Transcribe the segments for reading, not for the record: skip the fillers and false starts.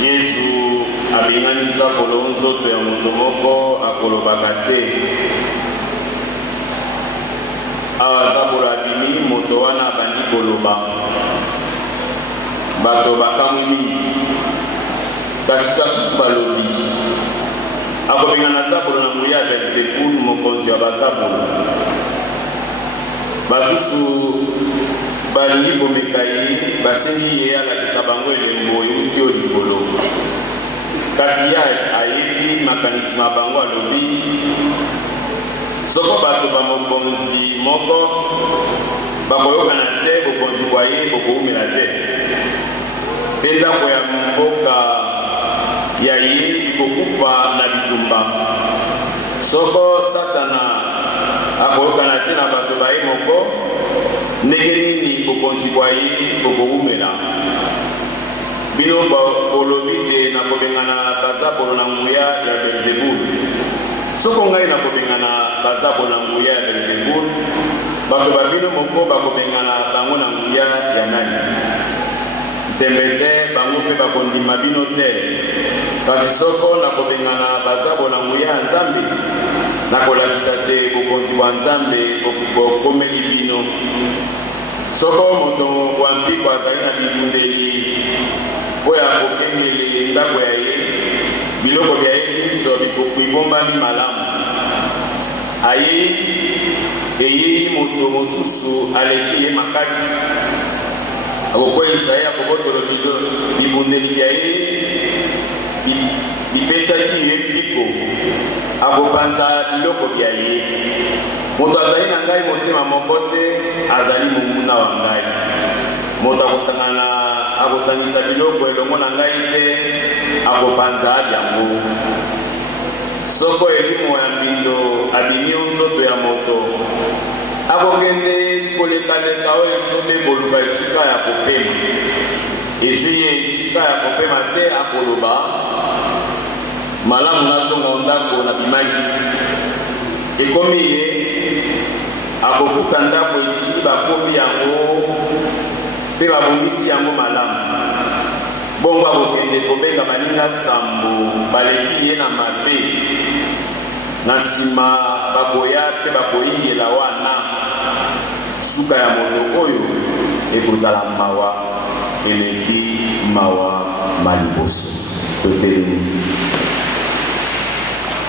Yesu abinganiza kolonzo to ya moto moko akolobaka te. Awaza kolabini moto wana abandi koloba. Bato bakamwi mingi. Kasi kasusu balobi. Akobengana zabolo na nguya Belzebul mokonzi wa bazabolo. Basusu balingi bomeka ye basengi ye alakisa bango elembo euti oyo likolo. Kasi ye ayebi makanisi na bango alobi soko bato bamokonzi moko bakoyokana te bokonzi bwa ye bokoumela te. Mpe ndako ya mboka ya ye ikokufa na bitumba. Soko Satana akoyokana te na bato ba ye moko ndenge nini bokonzi bwa ye bokoumela. Bino bolobi te nakobengana bazabolo na nguya ya Belzebul. Soko ngai nakobengana bazabolo na nguya ya Belzebul, bato babino moko bakobengana bango na nguya ya nani? Tembe te bango mpe bakondima bino te. Kasi soko nakobengana bazabolo na nguya ya Nzambe, nakolakisa te bokonzi bwa Nzambe bokomeli bino. Soko moto wa mpiko azali na bibundeli oyo akokengeli ndako ya ye, biloko bya ye Kristo bibombami malamu. Eyei moto mosusu aleki ye makasi akokweyisa ye akobotolo bibundeli bya ye bipesaki ye mpiko akopanza biloko bya ye. Moto azali na ngai motema moko te azali monguna wa ngai. Moto akosangisa biloko elongo na ngai te akopanza yango. Soko elimo ya mbindo abimi nzoto ya moto akokende kolekaleka oyo esombe boluba esika ya kopema. Ezwi ye esika ya kopema te akoloba malamu nazonga ndako na bimaki. Ekomi ye akokuta ndako esili bakomi yango mpe babongisi yango malamu. Bongo akokende kobenga baninga sambo baleki ye na mabe. Na nsima bakoya mpe bakoyingela wana. Suka ya moto oyo ekozala mawa eleki mawa maliboso. Totelemi.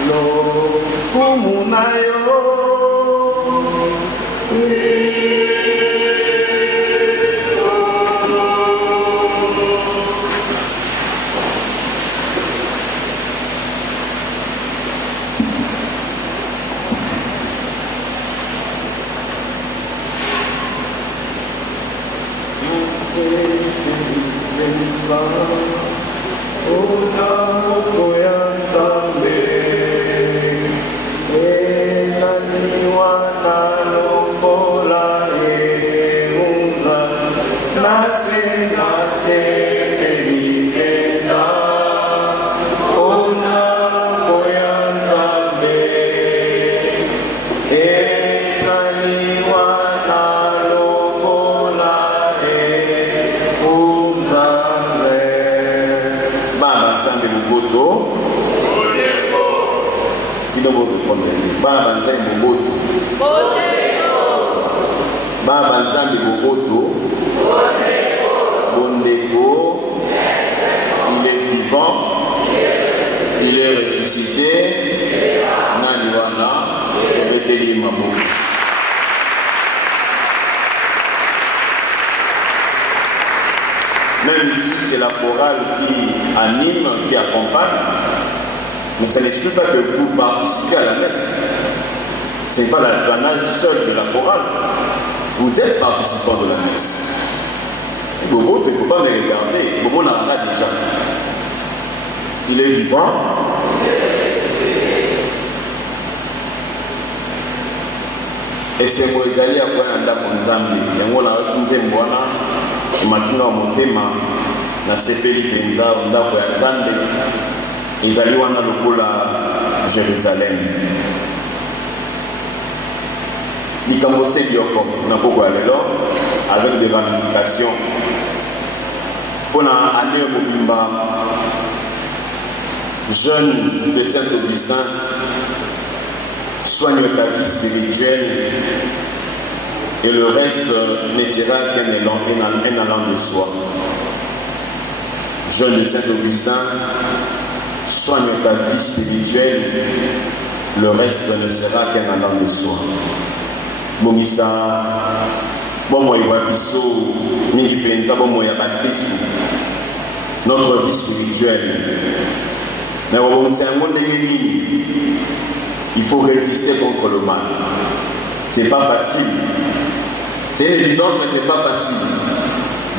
Lokumu na yo Baba Nzambe Boboto, Bondeko, il est vivant, il est ressuscité, Naniwana, Beteli Mabou. Même ici, c'est la chorale qui anime, qui accompagne, mais ça n'exclut pas que vous participez à la messe. Ce n'est pas l'apanage seul de la chorale. Vous êtes participants de la messe. Bobo, il ne faut pas me regarder. Bobo n'a pas déjà. Il est vivant. Et c'est pour les alliés à quoi on a pour Nzambi. Et on a dit que on a matinga wa motema na sepeli penza ndako ya Nzambe. Ezali wana lokola Jérusalem. Likambo sedioko na koko alelo avec des ramifications. Pour l'année Mobimba, jeune de Saint-Augustin, soigne ta vie spirituelle et le reste ne sera qu'un allant de soi. Jeune de Saint-Augustin, soigne ta vie spirituelle, le reste ne sera qu'un allant de soi. Mongisa, bon moi Iwabiso, Nili Penza, bon moi Christ, notre vie spirituelle. Mais c'est un monde il faut résister contre le mal. C'est pas facile. C'est une évidence, mais c'est pas facile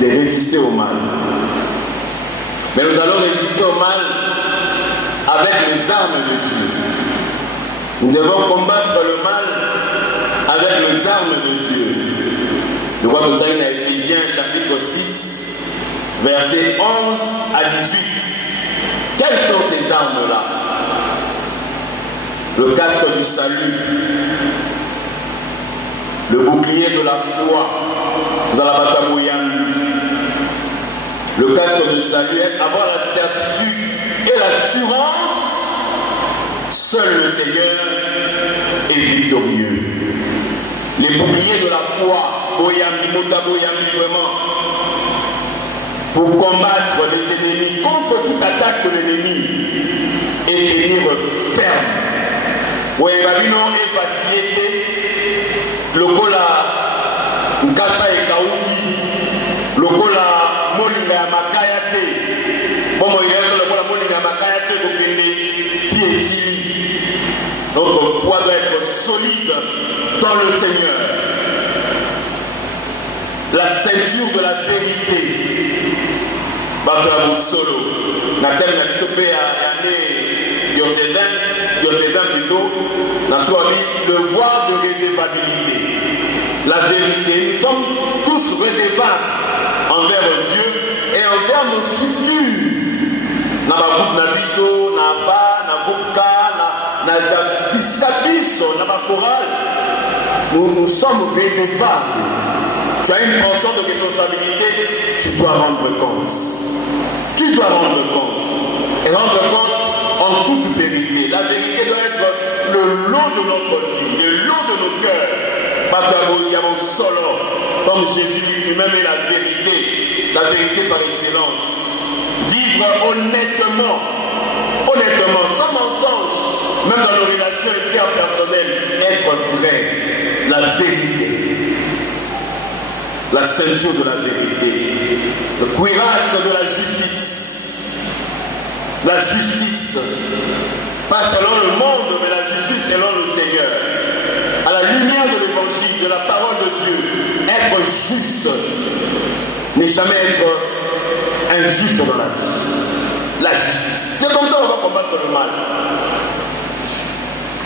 de résister au mal. Mais nous allons résister au mal avec les armes de Dieu. Nous devons combattre le mal avec les armes de Dieu. Nous voyons dans Éphésiens chapitre 6, versets 11 à 18. Quelles sont ces armes-là? Le casque du salut, le bouclier de la foi, le casque du salut, avoir la certitude et l'assurance, seul le Seigneur est victorieux. Les boucliers de la foi, vraiment, pour combattre les ennemis, contre toute attaque de l'ennemi, et tenir ferme. Oui, Babino est facilité, le kola Nkasa et Kaouki, le kola Molinga Makayate, bon, il y a le kola Molinga Makayate, notre foi doit être solide dans le Seigneur. La ceinture de la vérité. Batramo solo. Natel n'a pas fait à diocésain plutôt, dans le devoir de redevabilité. La vérité, nous sommes tous redevables envers Dieu et envers nos futurs. Dans ma groupe Nabiso, Naba, Nabuka, Nabiso, Naba chorale, nous sommes redevables. Tu as une portion de responsabilité, tu dois rendre compte. Tu dois rendre compte. Et rendre compte en toute vérité. La vérité doit être le lot de notre vie, le lot de nos cœurs. Comme Jésus lui-même est la vérité par excellence. Vivre honnêtement, sans mensonge, même dans nos relations interpersonnelles, être vrai, la vérité. La ceinture de la vérité, le cuirasse de la justice. La justice, pas selon le monde, mais la justice selon le Seigneur. À la lumière de l'évangile, de la parole de Dieu, être juste, n'est jamais être injuste dans la vie. La justice. C'est comme ça qu'on va combattre le mal.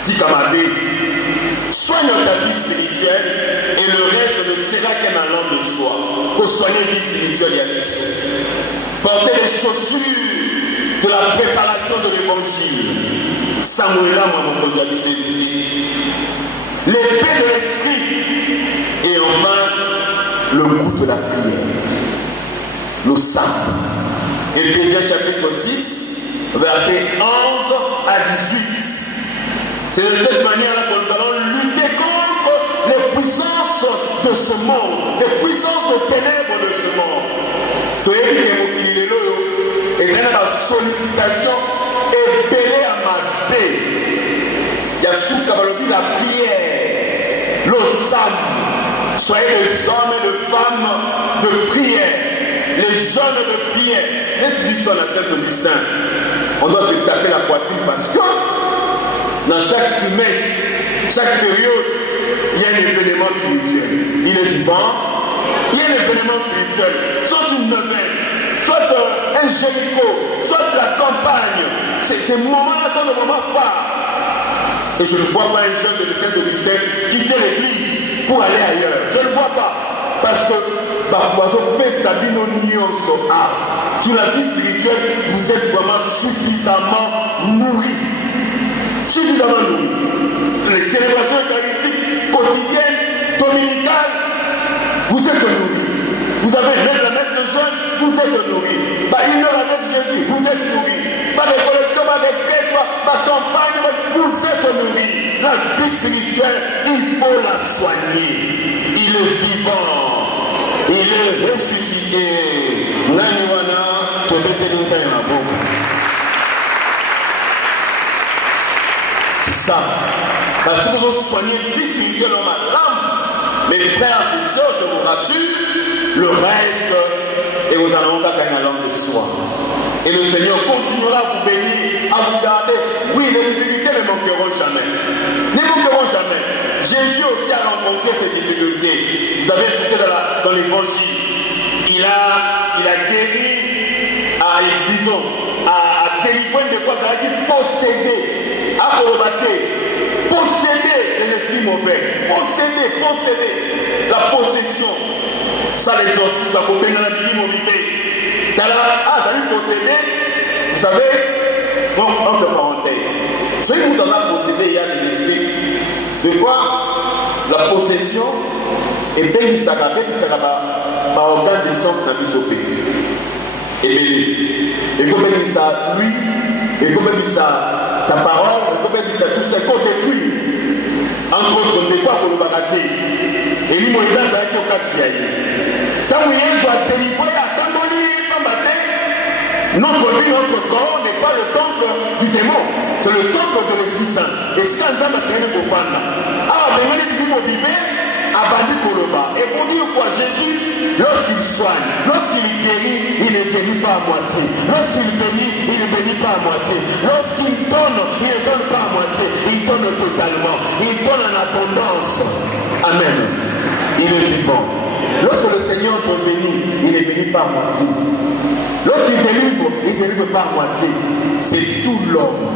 Dit Kamabé, soigne ta vie spirituelle et le reste ne sera qu'un allant de soi. Pour soigner la vie spirituelle, il y a des choses. Portez les chaussures de la préparation de l'évangile. Samuel, mon Dieu, l'épée de l'esprit. Et enfin, le goût de la prière. Le sang. Éphésiens chapitre 6, versets 11 à 18. C'est de cette manière-là que nous allons lutter contre les puissances de ce monde, les puissances de ténèbres de ce monde. Et dans la sollicitation épelée à ma paix. Il y a sous la prière, le sang. Soyez des hommes et des femmes de prière, les jeunes de prière. Même si l'histoire de Saint-Augustin, on doit se taper la poitrine parce que dans chaque trimestre, chaque période, il y a un événement spirituel. Il est vivant, il y a un événement spirituel. Soit une neuvaine, soit un Jéricho, soit la campagne. Ces moments-là sont des moments phares. Et je ne vois pas un jeune de Saint-Augustin quitter l'église pour aller ailleurs. Je ne vois pas. Parce que, sur la vie spirituelle, vous êtes vraiment suffisamment nourris. Suffisamment nourris. Les célébrations eucharistiques quotidiennes, dominicales, vous êtes nourris. vous êtes nourris. Il leur avec Jésus, vous êtes nourris. Pas de collection, pas de quête, pas de campagne, vous êtes nourris. La vie spirituelle, il faut la soigner. Il est vivant. Il est ressuscité. C'est ça. Parce que vous soignez la vie spirituelle dans ma l'âme. Mes frères et sœurs, je vous rassure, le reste, et vous allez pas gagner la langue de soi. Et le Seigneur continuera à vous bénir, à vous garder. Oui, les difficultés ne manqueront jamais. Ne manqueront jamais. Jésus aussi a rencontré ces difficultés. Vous avez écouté dans l'évangile. Il a guéri, disons, à délivrer de quoi ça veut dire posséder, à posséder les esprits mauvais. Posséder la possession. Ça, l'exorcisme, la copine de la Bible mobilité. Ça lui posséder, vous savez, bon, entre parenthèses. Ce qui vous a possédé, il y a des esprits. Des fois, la possession est bien qui s'appelle par organe d'essence dans le pays. Et bien, et comme il dit ça, lui, et comme il dit ça, ta parole, et comme il dit ça, tout ça, qu'on détruit. Entre autres, on ne peut pas pour le bagater. Et lui, mon état, ça va être au cas de tant que Jésus a délivré à notre vie, notre corps n'est pas le temple du démon, c'est le temple de l'Esprit Saint. Et si quand nous avons pour fan, et pour dire quoi, Jésus, lorsqu'il soigne, lorsqu'il guérit, il ne guérit pas à moitié. Lorsqu'il bénit, il ne bénit pas à moitié. Lorsqu'il donne, il ne donne pas à moitié. Il donne totalement. Il donne en abondance. Amen. Il est vivant. Lorsque le Seigneur te bénit, il ne bénit pas à moitié. Lorsqu'il délivre, il ne délivre pas à moitié. C'est tout l'homme.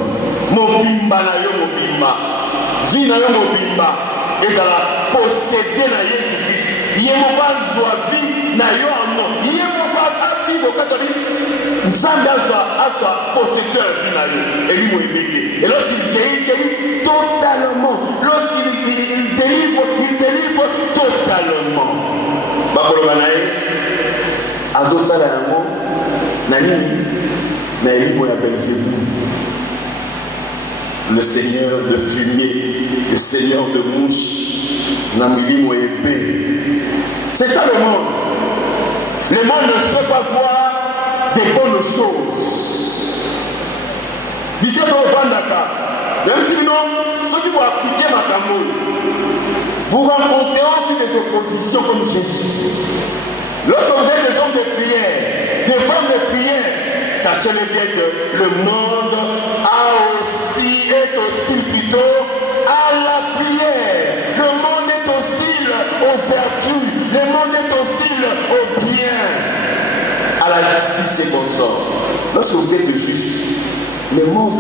Mon bimba na yo, mon bimba. Vie na yo, mon bimba. Et ça l'a possédé na Jésus-Christ. Il est mon bas vie na yo en nom. Il est mon bas vie au catholique. Nzambe a possesseur vie na yo. Et lui m'a aimé. Et lorsqu'il guérit totalement. Lorsqu'il délivre totalement. Bakolo banaye. Azo sala yango. Nani, mais il m'a appelé le Seigneur de fumier, le Seigneur de mouche, Namili m'a épée. C'est ça le monde. Le monde ne souhaite pas voir des bonnes choses. D'ici à même si non, ceux qui vont appliquer ma camoule, vous rencontrez aussi des oppositions comme Jésus. Lorsque vous êtes des hommes de prière, des femmes de prière, sachez-le bien que le monde est hostile plutôt à la prière. Le monde est hostile aux vertus. Le monde est hostile au bien, à la justice et bon sort. Lorsque vous êtes juste, le monde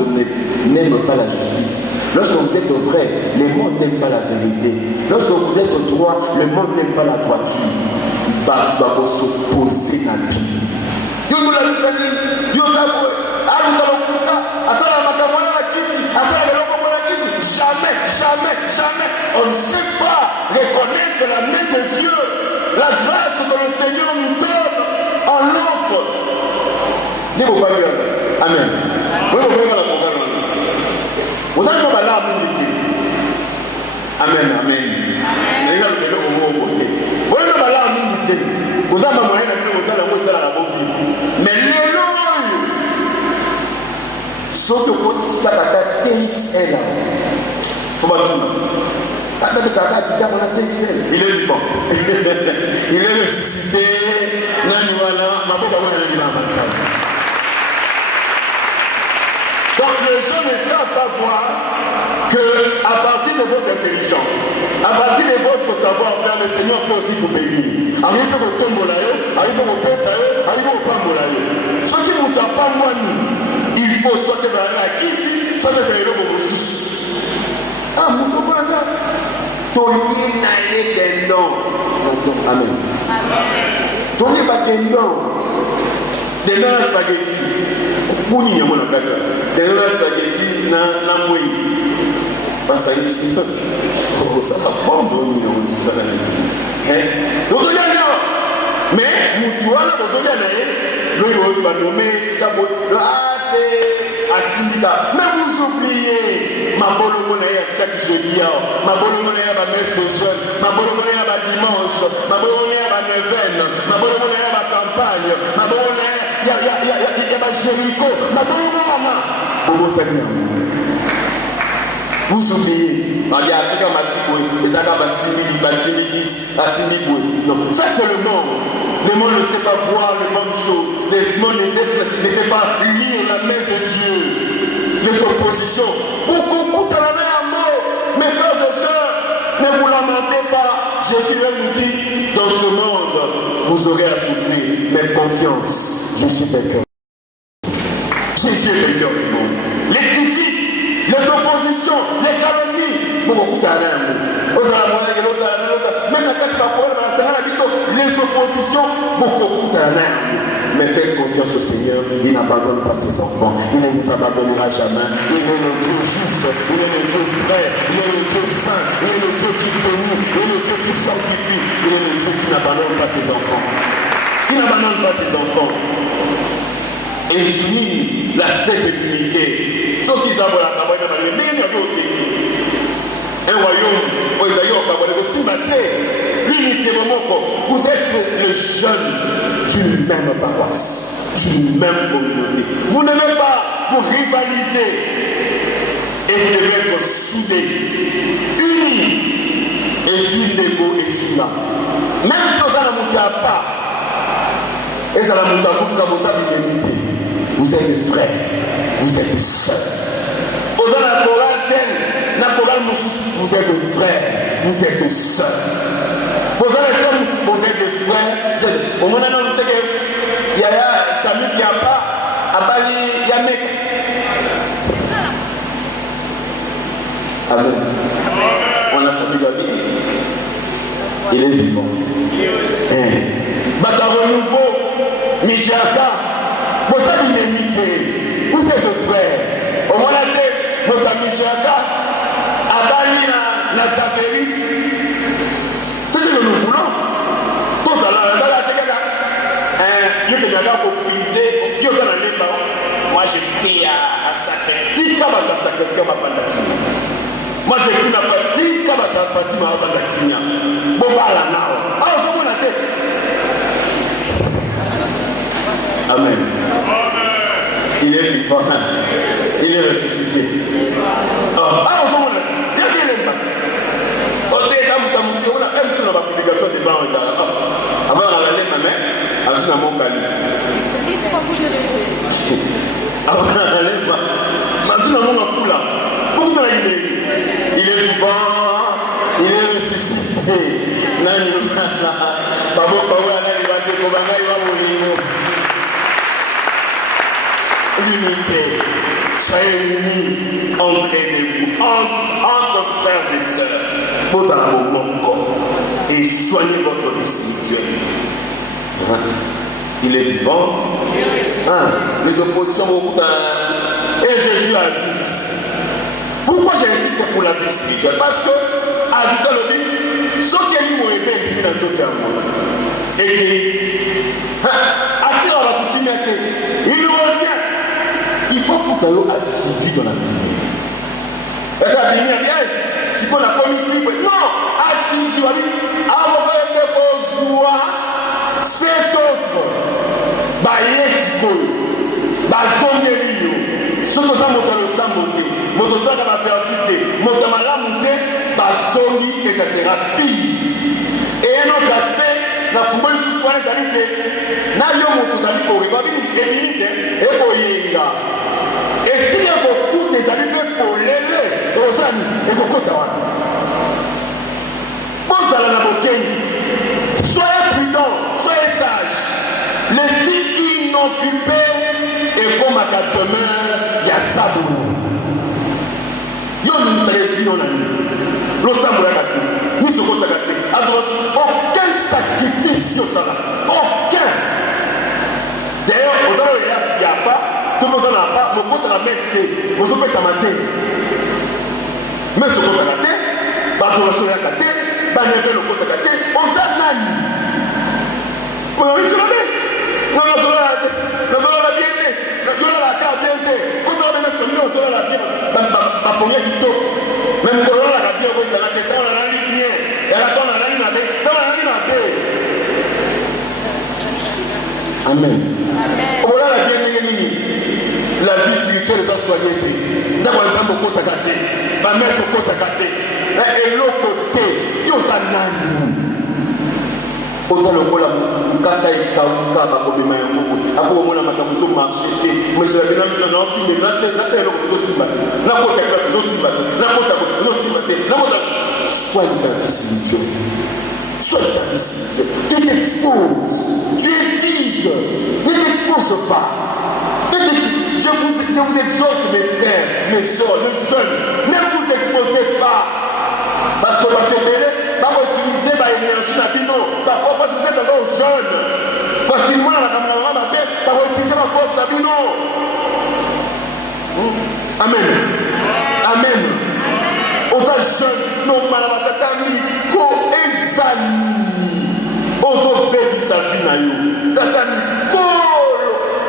n'aime pas la justice. Lorsque vous êtes vrai, le monde n'aime pas la vérité. Lorsque vous êtes droit, le monde n'aime pas la droiture. Il va s'opposer à Dieu. Jamais, on ne sait pas reconnaître la main de Dieu, la grâce que le Seigneur nous donne en l'autre. Dis-moi pas bien. Amen. Vous avez pas là, amen, amen. Vous avez moyen mais les lois, sauf que vous dites que il est vivant. Il est ressuscité. Donc les gens ne savent pas voir qu'à partir de votre intelligence, à partir de votre savoir-faire, le Seigneur peut aussi vous bénir. Arrivez au tombolayo, arrivez au pensayo, arrivez au pambolayo. Ce qui ne t'a pas moi, il faut sortir à qui si, ça ne s'est pas aussi. Ah, mon commandant, Tony n'a été d'un nom. Amen. Tony pas d'un nom. Des noms à spaghetti. Où n'y a pas de kata. Des noms à spaghetti n'a mouille. Parce que c'est ça. Ça va prendre, on dit ça. Donc, Mais Moutouana, vous avez le mais vous oubliez ma bonne monnaie chaque jeudi, ma bonne monnaie à ma messe de jeunes, ma bonne monnaie à ma dimanche, ma bonne monnaie à ma neuvaine, ma bonne monnaie à ma campagne, ma bonne monnaie, il y a ma Jéricho, ma bonne monnaie. Vous oubliez, non, ça c'est le monde. Le monde ne sait pas voir les bonnes choses. Le monde ne sait pas lire la main de Dieu. Les oppositions. Beaucoup de la main à mort. Mes frères et sœurs, ne vous lamentez pas. Jésus nous dit, dans ce monde, vous aurez à souffrir. Mais confiance, je suis vainqueur. Jésus est vainqueur du monde. Les critiques, les oppositions, les calomnies, beaucoup de la main. Même quand tu vas les oppositions, beaucoup de mais faites confiance au Seigneur, il n'abandonne pas ses enfants, il ne vous abandonnera jamais. Il est le Dieu juste, il est le Dieu vrai, il est le Dieu saint, il est le Dieu qui bénit, il est le Dieu qui sanctifie, il est le Dieu qui n'abandonne pas ses enfants. Il n'abandonne pas ses enfants. Et il souligne l'aspect de l'unité. Ceux qui savent la parole de un royaume, l'unité, vous êtes les jeunes d'une même paroisse, d'une même communauté. Vous ne devez pas vous rivaliser et vous devez être soudés, unis, et si l'ego est si là. Même si vous n'avez pas, et ça vous êtes des frères, vous êtes des sœurs. Vous êtes des frères, vous êtes des sœurs. Vous êtes des frères. Au moment où il y a Samy qui n'a pas, à Bali, il y a mec. Amen. On a Samy Gabi. Il est vivant. Bakaro Nouveau, Michaka, vous êtes une unité. Vous êtes des frères. Au moment où notre Michaka, à Bali, na Zaféry. C'est ce que nous voulons. Tout ça, là, moi j'ai pris à Sacré. Moi j'ai pris la partie comme à Fatima Abandakina. Bon, voilà, now. Ah, c'est mon tête. Amen. Il est vivant. Il est ressuscité. Ah, c'est mon tête. Il y a bien les maths. On a même sur la publication des bancs. Avant la lune, ma mère, à ce moment là. Avant la lune, ma soeur n'a pas là. Pourquoi il est vivant, il est ressuscité. L'unité, soyez unis entre vous, entre frères et sœurs. Vous avez mon corps et soignez votre vie spirituelle. Il est vivant. Les oppositions beaucoup. Et Jésus a dit. Pourquoi j'insiste pour la vie spirituelle? Parce que, ajouter le dit, ce qui est libre est bien dans tout le monde. Et attire à la coutume, il revient. Il faut que tu aies assidu dans la prière. Et la prière, si on a commis libre, non, assidu, on dit, c'est autre. Ce que ça va faire quitter, et ça sera pire. Et un autre aspect, la football sous soin, ça dit que et s'il y a beaucoup des animaux pour l'aider, et beaucoup de soyez prudents, soyez sages. L'esprit inoccupé est comme à ta demeure, il y a Zaboulou. Yon c'est l'esprit on a mis. Le sang de la gâté, ni ce qu'on a gâté. Aucun sacrifice sur ça. Aucun. D'ailleurs, vous allez il n'y a pas, tout le monde n'a pas, mon compte à la messe, vous devez ça mater. Mais ce qu'on a gâté, bah, vous allez gâté, bah, le compte à gâté, on a nani. Vous Amen. Voilà la bien-aimée. La vie spirituelle est soignée. D'abord, nous avons beaucoup de gâtés. Ma mère, c'est beaucoup de gâtés. Et l'autre côté, il y a un nani. Oza lokola mukasa ekauka bakomema yango apo omona makambo ezomarche te monsieur labina na osimbe nasa eloko tosimba nakota place tosimba nakota tosimba te nakota sois ta vie spirituelle. Sois ta vie spirituelle. Tu t'exposes. Tu es vide. Ne t'expose pas. Je vous exhorte, mes frères, mes soeurs, les jeunes, ne vous exposez pas. Parce que votre bébé va utiliser l'énergie de bino. Parfois, parce que vous êtes encore jeune, facilement, va utiliser la force de bino. Amen. Amen. Aux jeunes, non, madame, ko ezali. Ozo baby sa vie na yo. Tatani kolo.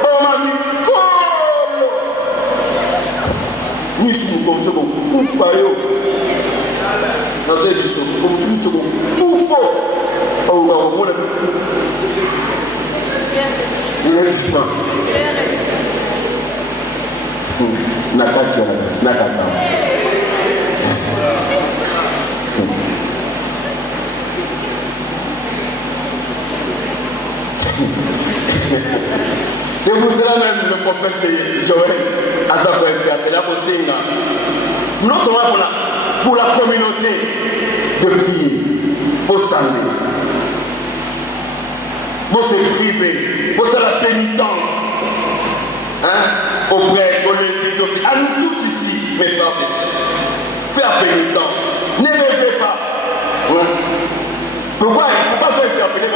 Mama kolo. Ni su comme ça ko kufa yo. Na zeli so comme ça ko kufo. Oh wa mona. Directement. Nakati ya nakata. C'est pour cela même le prophète Joël a sa appelé à Bosinga. Non seulement pour la communauté de prier, pour saluer, pour se priver, pour faire la pénitence auprès de l'église. À nous tous ici, mes frères et sœurs, faire pénitence. Ne rêvez pas. Pourquoi il ne faut pas faire interpeller?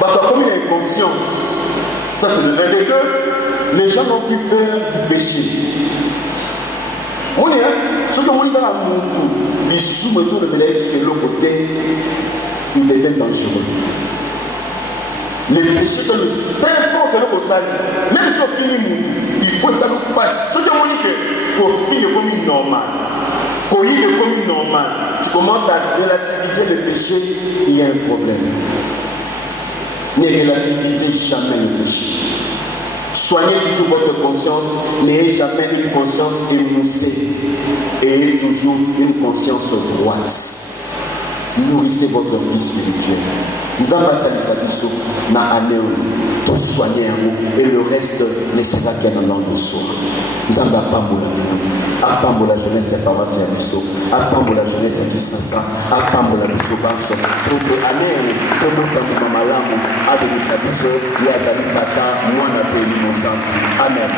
Parce que comme il y a une conscience, ça c'est le 1 des 2, les gens n'ont plus peur du péché. On est ceux qui ont dit dans la moto, les sous-mesures de Bélaïs, c'est l'autre côté, il devient dangereux. Les péchés, peu importe le qu'on salit, même si on finit, il faut ça nous passe. Ceux qui ont dit que pour finir comme une normale, pour y aller comme une normale, tu commences à relativiser le péché, il y a un problème. Ne relativisez jamais le péché. Soignez toujours votre conscience. N'ayez jamais une conscience émoussée. Ayez toujours une conscience droite. Nourrissez votre vie spirituelle. Nous avons passé à l'issue, mais allez tout soigner et le reste ne sera qu'un nom de soi. Nous avons appris la jeunesse et paroisse à l'issue, appris la jeunesse et l'issue, appris la mission par son pour que année, pour que nous malamo, avec les services, les azali pata, moi on appelle l'innocent. Amen.